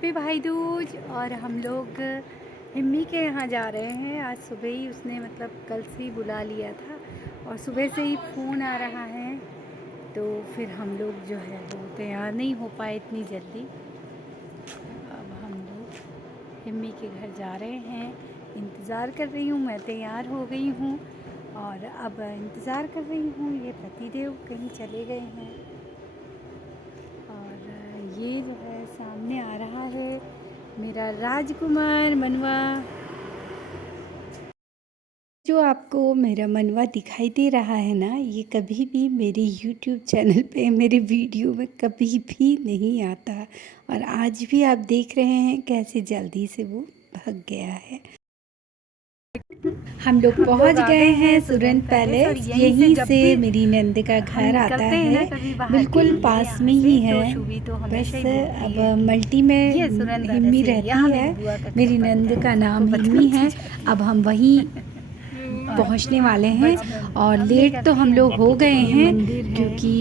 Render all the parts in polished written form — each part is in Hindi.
हैप्पी भाई दूज। और हम लोग हिम्मी के यहाँ जा रहे हैं। आज सुबह ही उसने मतलब कल से ही बुला लिया था और सुबह से ही फ़ोन आ रहा है, तो फिर हम लोग जो है वो तैयार नहीं हो पाए इतनी जल्दी। अब हम लोग हिम्मी के घर जा रहे हैं। इंतज़ार कर रही हूँ, मैं तैयार हो गई हूँ और अब इंतज़ार कर रही हूँ। ये पतिदेव कहीं चले गए हैं और ये जो है सामने आ रहा है मेरा राजकुमार मनवा। जो आपको मेरा मनवा दिखाई दे रहा है ना, ये कभी भी मेरे YouTube चैनल पे मेरे वीडियो में कभी भी नहीं आता और आज भी आप देख रहे हैं कैसे जल्दी से वो भाग गया है। हम लोग पहुंच गए हैं सुरन पैलेस। यहीं से मेरी नंद का घर आता है, बिल्कुल पास में ही है। बस अब मल्टी में हिम्मी रहती है, मेरी नंद का नाम हिम्मी है। अब हम वहीं पहुंचने वाले हैं और लेट तो हम लोग हो गए हैं क्योंकि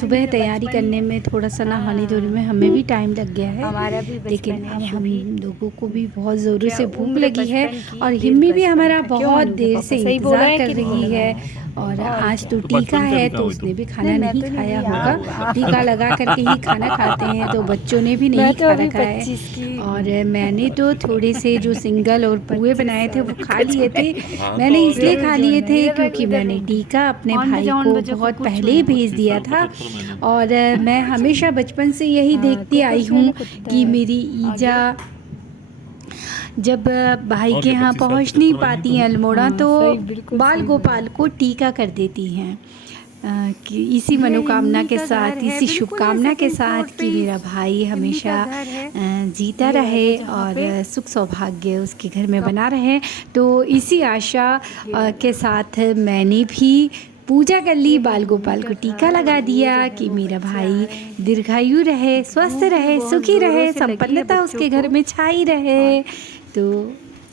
सुबह तैयारी करने में थोड़ा सा नहाने धोने में हमें भी टाइम लग गया है, लेकिन अब हम लोगों को भी बहुत ज़ोरों से भूख लगी है और हिम्मी भी हमारा बहुत देर से इंतज़ार कर रही है। और आज तो टीका है तो उसने भी खाना नहीं खाया होगा। टीका लगा करके ही खाना खाते हैं, तो बच्चों ने भी नहीं खा रखा है। और मैंने तो थोड़े से जो सिंगल और पुए बनाए थे वो खा लिए थे। मैंने इसलिए खा लिए थे क्योंकि मैंने टीका अपने भाई को बहुत पहले ही भेज दिया था और मैं हमेशा बचपन से यही देखती आई हूँ कि मेरी ईजा जब भाई के यहाँ पहुँच नहीं पाती हैं अल्मोड़ा, तो बाल गोपाल को टीका कर देती हैं कि इसी मनोकामना के साथ, इसी शुभकामना के साथ कि मेरा भाई हमेशा जीता रहे और सुख सौभाग्य उसके घर में बना रहे। तो इसी आशा के साथ मैंने भी पूजा कर ली, बाल गोपाल को टीका लगा दिया कि मेरा भाई दीर्घायु रहे, स्वस्थ रहे, सुखी रहे, संपन्नता उसके घर में छाई रहे। तो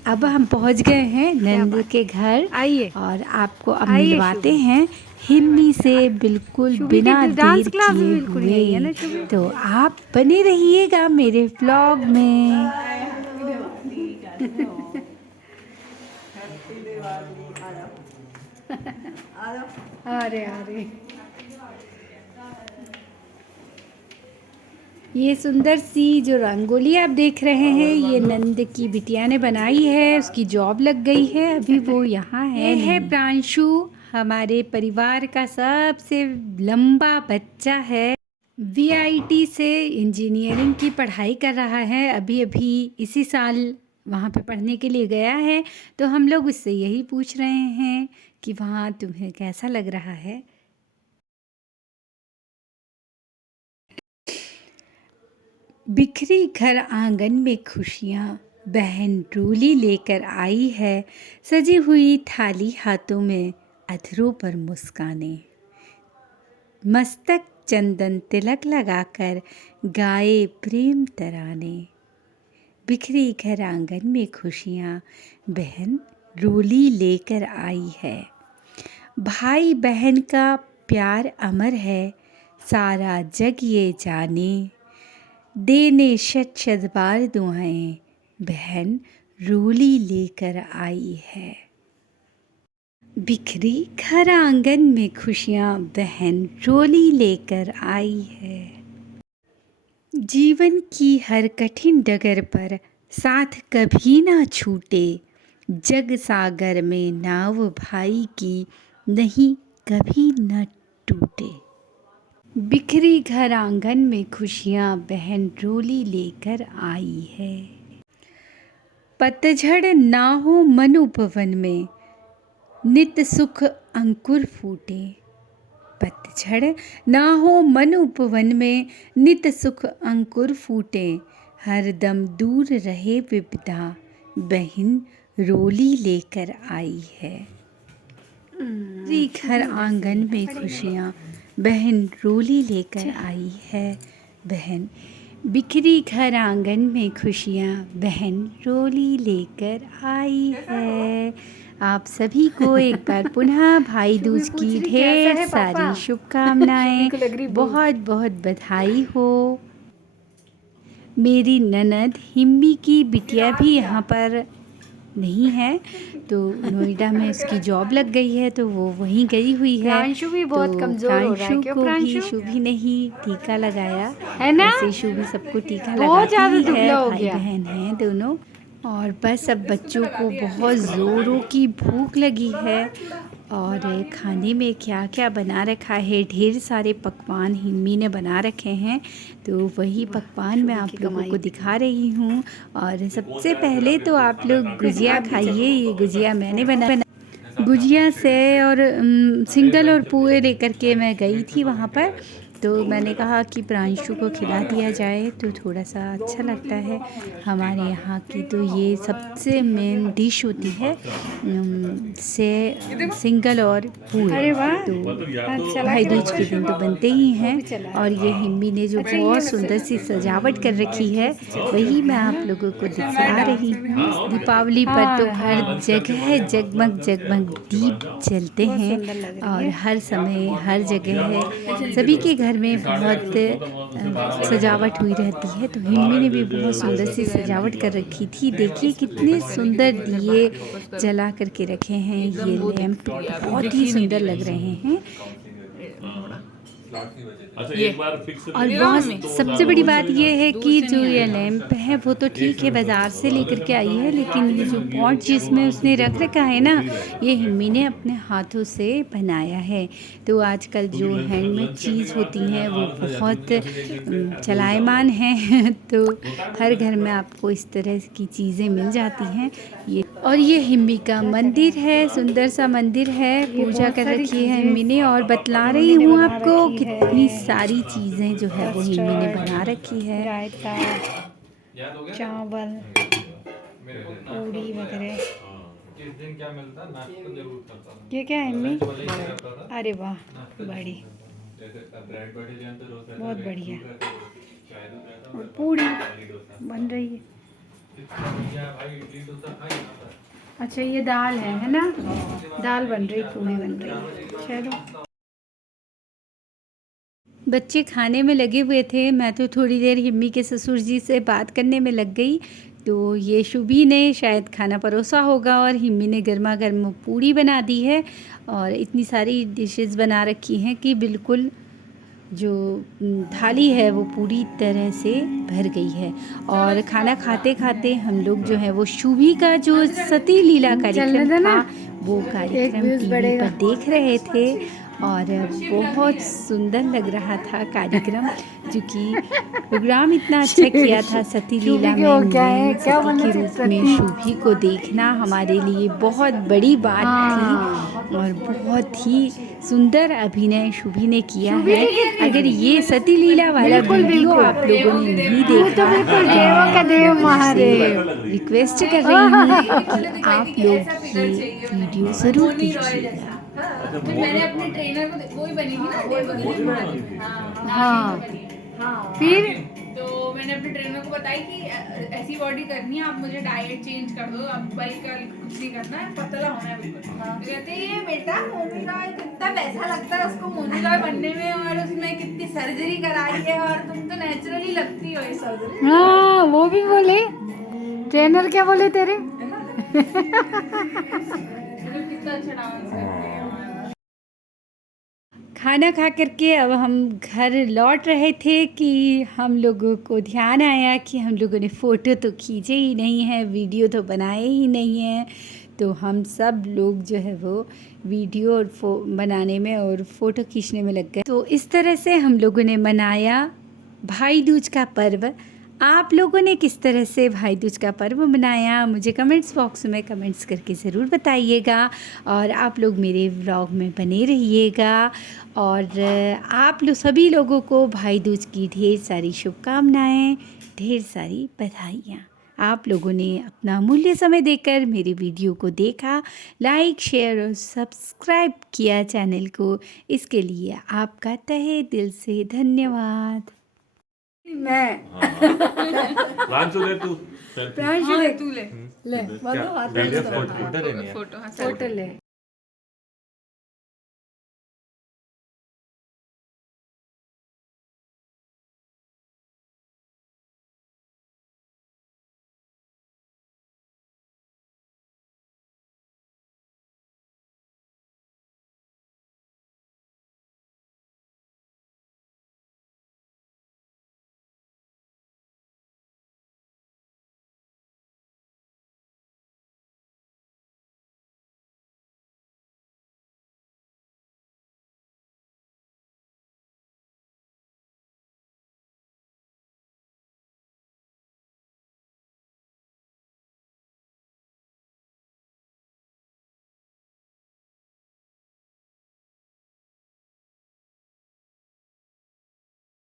अब हम पहुंच गए हैं नंद के घर। आइए और आपको अब मिलवाते हैं हिम्मी से बिल्कुल बिना देर किए हुए। तो आप बने रहिएगा मेरे व्लॉग में। अरे अरे, ये सुंदर सी जो रंगोली आप देख रहे हैं ये नंद की बिटिया ने बनाई है। उसकी जॉब लग गई है, अभी वो यहाँ है। ये है प्रांशु, हमारे परिवार का सबसे लंबा बच्चा है। VIT से इंजीनियरिंग की पढ़ाई कर रहा है, अभी अभी इसी साल वहाँ पे पढ़ने के लिए गया है। तो हम लोग उससे यही पूछ रहे हैं कि वहाँ तुम्हें कैसा लग रहा है। बिखरी घर आंगन में खुशियाँ, बहन रूली लेकर आई है, सजी हुई थाली हाथों में, अधरों पर मुस्काने, मस्तक चंदन तिलक लगाकर गाए प्रेम तराने। बिखरी घर आंगन में खुशियाँ, बहन रूली लेकर आई है। भाई बहन का प्यार अमर है, सारा जग ये जाने, देने शत शत बार दुआएं, बहन रूली लेकर आई है। बिखरी घर आंगन में खुशियाँ, बहन रोली लेकर आई है। जीवन की हर कठिन डगर पर साथ कभी ना छूटे, जग सागर में नाव भाई की नहीं कभी न टूटे। बिखरी घर आंगन में खुशियाँ, बहन रोली लेकर आई है। पतझड़ ना हो मन उपवन में, नित सुख अंकुर फूटे। पतझड़ ना हो मन उपवन में, नित सुख अंकुर फूटे। हर दम दूर रहे विपदा, बहन रोली लेकर आई है। घर आंगन में खुशियाँ, बहन रोली लेकर आई है। बहन बिखरी घर आंगन में खुशियाँ, बहन रोली लेकर आई है। आप सभी को एक बार पुनः भाई दूज की ढेर सारी शुभकामनाएं, बहुत बहुत बधाई हो। मेरी ननद हिम्मी की बिटिया भी यहाँ पर नहीं है, तो नोएडा में उसकी जॉब लग गई है तो वो वहीं गई हुई है। प्रांशु भी बहुत कमजोर हो रहा है, क्यों को भी प्रांशु? शुभी नहीं टीका लगाया है ना? ऐसे शुभी सबको टीका बहुत ज्यादा लगाती ही है, दुबला हो भाई गया। बहन हैं दोनों। और बस अब बच्चों को बहुत ज़ोरों की भूख लगी है और खाने में क्या क्या बना रखा है, ढेर सारे पकवान हिम्मी ने बना रखे हैं, तो वही पकवान मैं आप लोगों को दिखा रही हूँ। और सबसे पहले तो आप लोग गुजिया खाइए, ये गुजिया मैंने बना गुजिया से और सिंगल और पुए लेकर के मैं गई थी वहाँ पर, तो मैंने कहा कि प्रांशु को खिला दिया जाए तो थोड़ा सा अच्छा लगता है। हमारे यहाँ की तो ये सबसे मेन डिश होती है से सिंगल और पुए। अरे वाह, तो भाई दूज के दिन तो बनते ही हैं। और ये हिम्मी ने जो बहुत सुंदर सी सजावट कर रखी है वही मैं आप लोगों को दिखा रही हूँ। दीपावली पर तो हर जगह जगमग जगमग दीप जलते हैं और हर समय हर जगह है, सभी के घर में बहुत सजावट हुई रहती है। तो हिम्मी ने भी बहुत सुंदर सी सजावट कर रखी थी। देखिए कितने सुंदर दिए जला करके रखे हैं, ये लैंप बहुत ही सुंदर लग रहे हैं। और बहुत सबसे बड़ी बात ये है कि जो ये लैंप है वो तो ठीक है बाज़ार से लेकर के आई है, लेकिन ये जो पॉट जिसमें उसने रख रखा है ना, ये हिम्मी ने अपने हाथों से बनाया है। तो आजकल जो हैंडमेड चीज़ होती हैं वो बहुत चलायमान हैं तो हर घर में आपको इस तरह की चीज़ें मिल जाती हैं। ये हिम्मी का मंदिर है, सुंदर सा मंदिर है, पूजा कर रखी है हिम्मी ने। और बतला रही हूँ आपको कितनी सारी चीज़ें जो है वो हिम्मी ने बना रखी है। रायता, चावल, पूड़ी वगैरह। ये क्या है हिम्मी? अरे वाह, बड़ी बहुत बढ़िया। और पूड़ी बन रही है। अच्छा ये दाल है ना? दाल बन रही, पूड़ी बन रही। चलो, बच्चे खाने में लगे हुए थे, मैं तो थोड़ी देर हिम्मी के ससुर जी से बात करने में लग गई। तो ये शुभी ने शायद खाना परोसा होगा और हिम्मी ने गर्मा गर्म पूड़ी बना दी है और इतनी सारी डिशेस बना रखी हैं कि बिल्कुल जो थाली है वो पूरी तरह से भर गई है। और खाना खाते खाते हम लोग जो है वो शुभी का जो सती लीला कार्यक्रम था वो कार्यक्रम टीवी पर देख रहे थे और बहुत सुंदर लग रहा था कार्यक्रम, जो कि प्रोग्राम इतना अच्छा किया था। सती लीला में सती के रूप में शुभी को देखना हमारे लिए बहुत बड़ी बात थी और बहुत ही सुंदर अभिनय शुभी ने किया है। अगर ये सती लीला वाला वीडियो आप लोगों ने नहीं देखा तो रिक्वेस्ट कर रही हूँ कि आप लोग ये वीडियो ज़रूर देखिएगा। मैंने अपने ट्रेनर को वही बनी थी ना, हाँ फिर तो मैंने अपने ट्रेनर को बताई कि ऐसी बॉडी करनी है, आप मुझे डाइट चेंज कर दो, अब भाई का कुछ नहीं करना है, पतला होना है बिल्कुल। तो कहते हैं ये बेटा मोनी रॉय कितना पैसा लगता है उसको मोनी रॉय बनने में, और उसमें कितनी सर्जरी कराई है, और तुम तो नेचुरली लगती हो ये सर्जरी। हाँ वो भी बोले, ट्रेनर क्या बोले तेरे? कितना अच्छा डांस करती है। खाना खा करके अब हम घर लौट रहे थे कि हम लोगों को ध्यान आया कि हम लोगों ने फ़ोटो तो खींचे ही नहीं है, वीडियो तो बनाए ही नहीं हैं। तो हम सब लोग जो है वो वीडियो और बनाने में और फ़ोटो खींचने में लग गए। तो इस तरह से हम लोगों ने मनाया भाई दूज का पर्व। आप लोगों ने किस तरह से भाई दूज का पर्व मनाया, मुझे कमेंट्स बॉक्स में कमेंट्स करके ज़रूर बताइएगा। और आप लोग मेरे व्लॉग में बने रहिएगा। और आप लोग सभी लोगों को भाई दूज की ढेर सारी शुभकामनाएं, ढेर सारी बधाइयाँ। आप लोगों ने अपना अमूल्य समय देकर मेरी वीडियो को देखा, लाइक शेयर और सब्सक्राइब किया चैनल को, इसके लिए आपका तहे दिल से धन्यवाद। मैं प्रांशु ले तू प्रांशु तू ले ले, बोलो हाथ फोटो फोटो ले।